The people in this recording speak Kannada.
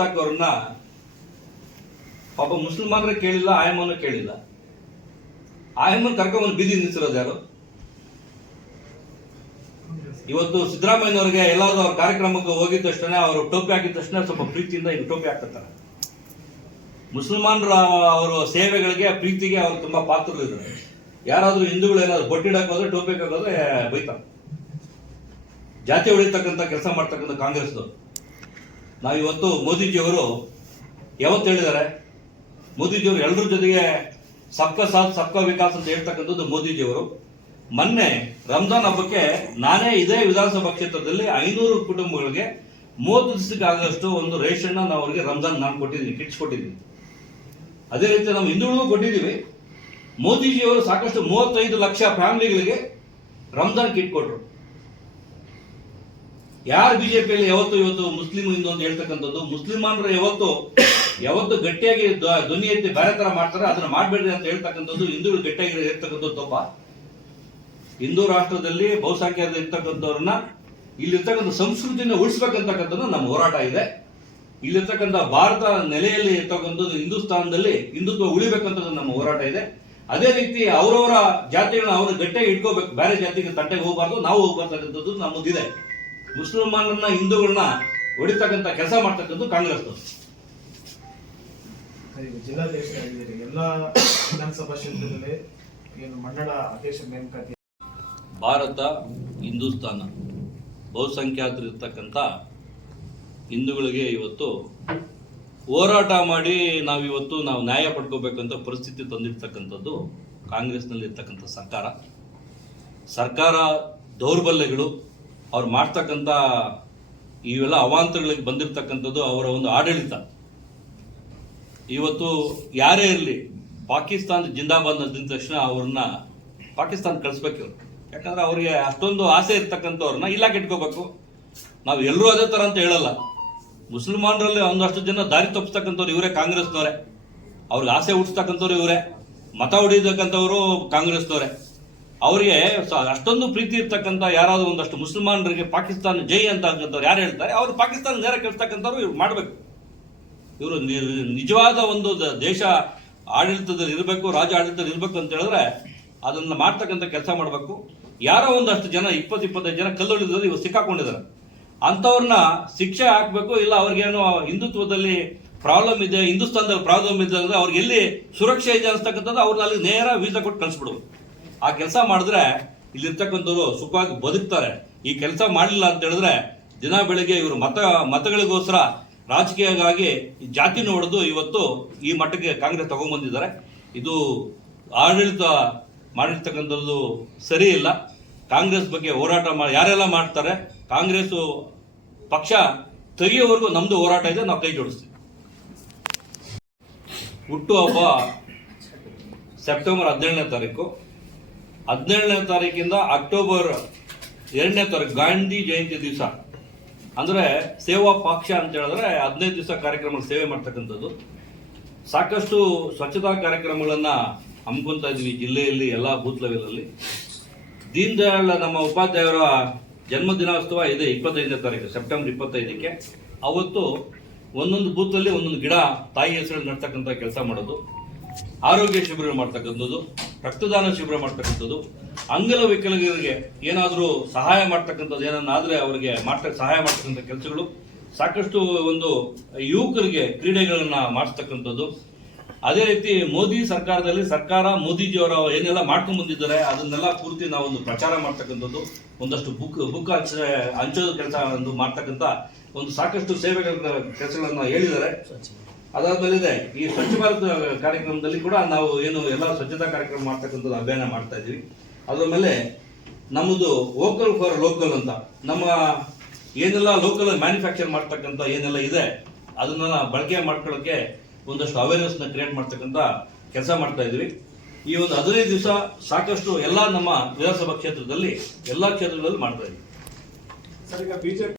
ಮುಸ್ತಾಕ್ ಅವ್ರನ್ನ ಪಾಪ ಮುಸಲ್ಮಾನರೇ ಕೇಳಿಲ್ಲ, ಆಯಮ್ಮನ ಕೇಳಿಲ್ಲ. ಆಯಮ್ಮನ್ ಕರ್ಕೊಂಡ್ಬಂದು ಬೀದಿ ನಿಲ್ಲಿಸಿರೋದು ಯಾರು? ಇವತ್ತು ಸಿದ್ದರಾಮಯ್ಯನವ್ರಿಗೆ ಎಲ್ಲಾದ್ರೂ ಅವ್ರ ಕಾರ್ಯಕ್ರಮಕ್ಕೆ ಹೋಗಿದ ತಕ್ಷಣ ಅವರು ಟೋಪಿ ಹಾಕಿದ ತಕ್ಷಣ ಸ್ವಲ್ಪ ಪ್ರೀತಿಯಿಂದ ಈಗ ಟೋಪಿ ಹಾಕ್ತಾರೆ. ಮುಸಲ್ಮಾನರ ಅವರ ಸೇವೆಗಳಿಗೆ ಪ್ರೀತಿಗೆ ಅವರು ತುಂಬಾ ಪಾತ್ರರಿದ್ದಾರೆ. ಯಾರಾದ್ರೂ ಹಿಂದೂಗಳು ಏನಾದ್ರು ಬೊಟ್ಟಿಡಕ್ಕೆ ಹೋದ್ರೆ ಟೋಪಿ ಹಾಕೋದ್ರೆ ಬೈತಾರೆ. ಜಾತಿ ಹೊಡಿತಕ್ಕಂಥ ಕೆಲಸ ಮಾಡ್ತಕ್ಕಂಥ ಕಾಂಗ್ರೆಸ್ದವರು. ನಾವು ಇವತ್ತು ಮೋದಿಜಿಯವರು ಯಾವತ್ತು ಹೇಳಿದ್ದಾರೆ? ಮೋದಿಜಿಯವರು ಎಲ್ಲರ ಜೊತೆಗೆ ಸಬ್ಕಾ ಸಾಥ್ ಸಬ್ಕಾ ವಿಕಾಸ್ ಅಂತ ಹೇಳ್ತಕ್ಕಂಥದ್ದು ಮೋದಿಜಿಯವರು. ಮೊನ್ನೆ ರಂಜಾನ್ ಹಬ್ಬಕ್ಕೆ ನಾನೇ ಇದೇ ವಿಧಾನಸಭಾ ಕ್ಷೇತ್ರದಲ್ಲಿ 500 ಕುಟುಂಬಗಳಿಗೆ 30 ದಿವಸಕ್ಕೆ ಆಗಷ್ಟು ಒಂದು ರೇಷನ್ ನಾವು ಅವರಿಗೆ ರಂಜಾನ್ ನಾನು ಕೊಟ್ಟಿದ್ದೀನಿ, ಕಿಟ್ಸ್ ಕೊಟ್ಟಿದ್ದೀನಿ. ಅದೇ ರೀತಿ ನಮ್ಮ ಹಿಂದೂಗಳಿಗೂ ಕೊಟ್ಟಿದ್ದೀವಿ. ಮೋದಿಜಿಯವರು ಸಾಕಷ್ಟು 35 ಲಕ್ಷ ಫ್ಯಾಮಿಲಿಗಳಿಗೆ ರಂಜಾನ್ ಕಿಟ್ ಕೊಟ್ಟರು. ಯಾರು ಬಿಜೆಪಿಯಲ್ಲಿ ಯಾವತ್ತು ಇವತ್ತು ಮುಸ್ಲಿಂ ಹಿಂದೂ ಅಂತ ಹೇಳ್ತಕ್ಕಂಥದ್ದು, ಮುಸ್ಲಿಮಾನರು ಯಾವತ್ತು ಗಟ್ಟಿಯಾಗಿ ಧ್ವನಿ ಎತ್ತಿ ಬೇರೆ ತರ ಮಾಡ್ತಾರೆ, ಅದನ್ನ ಮಾಡಬೇಡ್ರಿ ಅಂತ ಹೇಳ್ತಕ್ಕಂಥದ್ದು ಹಿಂದೂಗಳು ಗಟ್ಟಿಯಾಗಿ ಇರ್ತಕ್ಕಂಥದ್ದು ತಪ್ಪ. ಹಿಂದೂ ರಾಷ್ಟ್ರದಲ್ಲಿ ಬಹುಸಂಖ್ಯಾತ ಇರ್ತಕ್ಕಂಥವ್ರನ್ನ ಇಲ್ಲಿರ್ತಕ್ಕಂಥ ಸಂಸ್ಕೃತಿನ ಉಳಿಸ್ಬೇಕಂತಕ್ಕಂಥದ್ದು ನಮ್ಮ ಹೋರಾಟ ಇದೆ. ಇಲ್ಲಿರ್ತಕ್ಕಂಥ ಭಾರತ ನೆಲೆಯಲ್ಲಿ ಇರ್ತಕ್ಕಂಥದ್ದು ಹಿಂದೂಸ್ತಾನದಲ್ಲಿ ಹಿಂದುತ್ವ ಉಳಿಬೇಕಂತ ನಮ್ಮ ಹೋರಾಟ ಇದೆ. ಅದೇ ರೀತಿ ಅವರವರ ಜಾತಿಗಳನ್ನ ಅವರು ಗಟ್ಟಿಯಾಗಿ ಇಟ್ಕೋಬೇಕು, ಬೇರೆ ಜಾತಿಗೆ ತಂಟೆಗೆ ಹೋಗಬಾರ್ದು, ನಾವು ಹೋಗ್ಬರ್ತಕ್ಕಂಥದ್ದು ನಮ್ಮದಿದೆ. ಮುಸಲ್ಮಾನರನ್ನ ಹಿಂದೂಗಳನ್ನ ಹೊಡಿತಕ್ಕಂಥ ಕೆಲಸ ಮಾಡ್ತಕ್ಕಂಥ ಕಾಂಗ್ರೆಸ್. ಜಿಲ್ಲಾಧ್ಯಕ್ಷರಾಗಿದ್ದಾರೆ ಎಲ್ಲ ವಿಧಾನಸಭಾ ಕ್ಷೇತ್ರದಲ್ಲಿ ಏನು ಮಂಡಳ ಅಧ್ಯಕ್ಷ ನೇಮಕಾತಿ. ಭಾರತ ಹಿಂದೂಸ್ತಾನ ಬಹುಸಂಖ್ಯಾತರಿರ್ತಕ್ಕಂಥ ಹಿಂದೂಗಳಿಗೆ ಇವತ್ತು ಹೋರಾಟ ಮಾಡಿ ನಾವಿವತ್ತು ನ್ಯಾಯ ಪಡ್ಕೋಬೇಕಂತ ಪರಿಸ್ಥಿತಿ ತಂದಿರ್ತಕ್ಕಂಥದ್ದು ಕಾಂಗ್ರೆಸ್ನಲ್ಲಿ ಇರ್ತಕ್ಕಂಥ ಸರ್ಕಾರ ದೌರ್ಬಲ್ಯಗಳು, ಅವ್ರು ಮಾಡ್ತಕ್ಕಂಥ ಇವೆಲ್ಲ ಅವಾಂತರಗಳಿಗೆ ಬಂದಿರತಕ್ಕಂಥದ್ದು ಅವರ ಒಂದು ಆಡಳಿತ. ಇವತ್ತು ಯಾರೇ ಇರಲಿ ಪಾಕಿಸ್ತಾನ ಜಿಂದಾಬಾದ್ ಅಂದ ತಕ್ಷಣ ಅವ್ರನ್ನ ಪಾಕಿಸ್ತಾನ ಕಳಿಸ್ಬೇಕು. ಯಾಕಂದ್ರೆ ಅವ್ರಿಗೆ ಅಷ್ಟೊಂದು ಆಸೆ ಇರ್ತಕ್ಕಂಥವ್ರನ್ನ ಇಲಾಖೆ ಇಟ್ಕೋಬೇಕು. ನಾವು ಎಲ್ಲರೂ ಅದೇ ತರ ಅಂತ ಹೇಳಲ್ಲ. ಮುಸಲ್ಮಾನರಲ್ಲಿ ಒಂದಷ್ಟು ಜನ ದಾರಿ ತಪ್ಪಿಸ್ತಕ್ಕಂಥವ್ರು ಇವರೇ, ಕಾಂಗ್ರೆಸ್ನವರೇ. ಅವ್ರಿಗೆ ಆಸೆ ಹುಟ್ಟಿಸ್ತಕ್ಕಂಥವ್ರು ಇವರೇ, ಮತ ಹೊಡಿತಕ್ಕಂಥವ್ರು ಕಾಂಗ್ರೆಸ್ನವರೇ. ಅವರಿಗೆ ಅಷ್ಟೊಂದು ಪ್ರೀತಿ ಇರ್ತಕ್ಕಂಥ ಯಾರಾದ್ರೂ ಒಂದಷ್ಟು ಮುಸಲ್ಮಾನರಿಗೆ ಪಾಕಿಸ್ತಾನ ಜೈ ಅಂತ ಯಾರು ಹೇಳ್ತಾರೆ, ಅವ್ರು ಪಾಕಿಸ್ತಾನ ನೇರ ಕಳಿಸ್ತಕ್ಕಂಥವ್ರು ಇವ್ರು ಮಾಡಬೇಕು. ಇವರು ನಿಜವಾದ ಒಂದು ದೇಶ ಆಡಳಿತದಲ್ಲಿ ಇರಬೇಕು, ರಾಜ್ಯ ಆಡಳಿತದಲ್ಲಿ ಇರಬೇಕು ಅಂತ ಹೇಳಿದ್ರೆ ಅದನ್ನ ಮಾಡ್ತಕ್ಕಂಥ ಕೆಲಸ ಮಾಡಬೇಕು. ಯಾರೋ ಒಂದಷ್ಟು ಜನ 20-25 ಜನ ಕಲ್ಲೊಳಿದ್ರು ಇವರು ಸಿಕ್ಕಾಕೊಂಡಿದ್ದಾರೆ. ಅಂಥವ್ರನ್ನ ಶಿಕ್ಷೆ ಹಾಕಬೇಕು. ಇಲ್ಲ ಅವ್ರಿಗೇನು ಹಿಂದುತ್ವದಲ್ಲಿ ಪ್ರಾಬ್ಲಮ್ ಇದೆ, ಹಿಂದೂಸ್ತಾನದಲ್ಲಿ ಪ್ರಾಬ್ಲಮ್ ಇದೆ ಅಂದ್ರೆ ಅವ್ರಿಗೆ ಎಲ್ಲಿ ಸುರಕ್ಷೆ ಇದೆ ಅನ್ಸ್ತಕ್ಕಂಥದ್ದು ಅವ್ರನ್ನ ಅಲ್ಲಿ ನೇರ ವೀಸಾ ಕೊಟ್ಟು ಕಳಿಸ್ಬಿಡುದು. ಆ ಕೆಲಸ ಮಾಡಿದ್ರೆ ಇಲ್ಲಿರ್ತಕ್ಕಂಥವ್ರು ಸುಖವಾಗಿ ಬದುಕ್ತಾರೆ. ಈ ಕೆಲಸ ಮಾಡಲಿಲ್ಲ ಅಂತ ಹೇಳಿದ್ರೆ ದಿನ ಬೆಳಿಗ್ಗೆ ಇವರು ಮತಗಳಿಗೋಸ್ಕರ ರಾಜಕೀಯವಾಗಿ ಜಾತಿ ಹೊಡೆದು ಇವತ್ತು ಈ ಮಟ್ಟಕ್ಕೆ ಕಾಂಗ್ರೆಸ್ ತಗೊಂಡ್ಬಂದಿದ್ದಾರೆ. ಇದು ಆಡಳಿತ ಮಾಡಿರ್ತಕ್ಕಂಥದ್ದು ಸರಿ ಇಲ್ಲ. ಕಾಂಗ್ರೆಸ್ ಬಗ್ಗೆ ಹೋರಾಟ ಯಾರೆಲ್ಲ ಮಾಡ್ತಾರೆ, ಕಾಂಗ್ರೆಸ್ ಪಕ್ಷ ತೆಗೆಯೋವರೆಗೂ ನಮ್ದು ಹೋರಾಟ ಇದೆ, ನಾವು ಕೈ ಜೋಡಿಸ್ತೀವಿ. ಹುಟ್ಟುಹಬ್ಬ ಸೆಪ್ಟೆಂಬರ್ 17ನೇ ತಾರೀಕು. 17ನೇ ತಾರೀಕಿಂದ ಅಕ್ಟೋಬರ್ 2ನೇ ತಾರೀಕು ಗಾಂಧಿ ಜಯಂತಿ ದಿವಸ, ಅಂದ್ರೆ ಸೇವಾ ಪಕ್ಷ ಅಂತ ಹೇಳಿದ್ರೆ 15 ದಿವಸ ಕಾರ್ಯಕ್ರಮ ಸೇವೆ ಮಾಡ್ತಕ್ಕಂಥದ್ದು. ಸಾಕಷ್ಟು ಸ್ವಚ್ಛತಾ ಕಾರ್ಯಕ್ರಮಗಳನ್ನ ಹಮ್ಮಿಕೊಂತ ಇದ್ವಿ ಜಿಲ್ಲೆಯಲ್ಲಿ, ಎಲ್ಲ ಬೂತ್ ಲೆವೆಲ್ ಅಲ್ಲಿ. ದೀನ್ ದಯಾಳ್ ನಮ್ಮ ಉಪಾಧ್ಯಾಯರ ಜನ್ಮ ದಿನೋತ್ಸವ ಇದೆ 25ನೇ ತಾರೀಕು ಸೆಪ್ಟೆಂಬರ್ 25ಕ್ಕೆ. ಅವತ್ತು ಒಂದೊಂದು ಬೂತ್ ಅಲ್ಲಿ ಒಂದೊಂದು ಗಿಡ ತಾಯಿ ಹೆಸರಲ್ಲಿ ನಡ್ತಕ್ಕಂಥ ಕೆಲಸ ಮಾಡೋದು, ಆರೋಗ್ಯ ಶಿಬಿರ ಮಾಡ್ತಕ್ಕಂಥದ್ದು, ರಕ್ತದಾನ ಶಿಬಿರ ಮಾಡ್ತಕ್ಕಂಥದ್ದು, ಅಂಗವಿಕಲರಿಗೆ ಏನಾದರೂ ಸಹಾಯ ಮಾಡ್ತಕ್ಕಂಥದ್ದು, ಏನನ್ನಾದ್ರೆ ಅವರಿಗೆ ಸಹಾಯ ಮಾಡ್ತಕ್ಕಂಥ ಕೆಲಸಗಳು, ಸಾಕಷ್ಟು ಒಂದು ಯುವಕರಿಗೆ ಕ್ರೀಡೆಗಳನ್ನ ಮಾಡಿಸ್ತಕ್ಕಂಥದ್ದು. ಅದೇ ರೀತಿ ಮೋದಿ ಸರ್ಕಾರದಲ್ಲಿ ಮೋದಿಜಿಯವರ ಏನೆಲ್ಲ ಮಾಡ್ಕೊಂಡು ಬಂದಿದ್ದಾರೆ ಅದನ್ನೆಲ್ಲ ಪೂರ್ತಿ ನಾವು ಒಂದು ಪ್ರಚಾರ ಮಾಡ್ತಕ್ಕಂಥದ್ದು, ಒಂದಷ್ಟು ಬುಕ್ ಹಂಚೋದು ಕೆಲಸ ಒಂದು ಮಾಡ್ತಕ್ಕಂಥ ಒಂದು ಸಾಕಷ್ಟು ಸೇವೆಗಳ ಕೆಲಸಗಳನ್ನ ಹೇಳಿದ್ದಾರೆ. ಅದಾದ್ಮೇಲೆ ಈ ಸ್ವಚ್ಛ ಭಾರತ ಕಾರ್ಯಕ್ರಮದಲ್ಲಿ ಕೂಡ ನಾವು ಎಲ್ಲ ಸ್ವಚ್ಛತಾ ಕಾರ್ಯಕ್ರಮ ಮಾಡ್ತಕ್ಕಂಥದ್ದು ಅಭಿಯಾನ ಮಾಡ್ತಾ ಇದ್ವಿ. ಅದ್ರ ಮೇಲೆ ನಮ್ಮದು ವೋಕಲ್ ಫಾರ್ ಲೋಕಲ್ ಅಂತ ನಮ್ಮ ಏನೆಲ್ಲ ಲೋಕಲ್ ಮ್ಯಾನುಫ್ಯಾಕ್ಚರ್ ಮಾಡ್ತಕ್ಕಂಥ ಏನೆಲ್ಲ ಇದೆ ಅದನ್ನ ಬಳಕೆ ಮಾಡ್ಕೊಳ್ಳೋಕೆ ಒಂದಷ್ಟು ಅವೇರ್ನೆಸ್ ನ ಕ್ರಿಯೇಟ್ ಮಾಡ್ತಕ್ಕಂಥ ಕೆಲಸ ಮಾಡ್ತಾ ಇದ್ವಿ. ಈ ಒಂದು 15 ದಿವಸ ಸಾಕಷ್ಟು ಎಲ್ಲ ನಮ್ಮ ವಿಧಾನಸಭಾ ಕ್ಷೇತ್ರದಲ್ಲಿ ಎಲ್ಲಾ ಕ್ಷೇತ್ರಗಳಲ್ಲಿ ಮಾಡ್ತಾ ಇದ್ವಿ.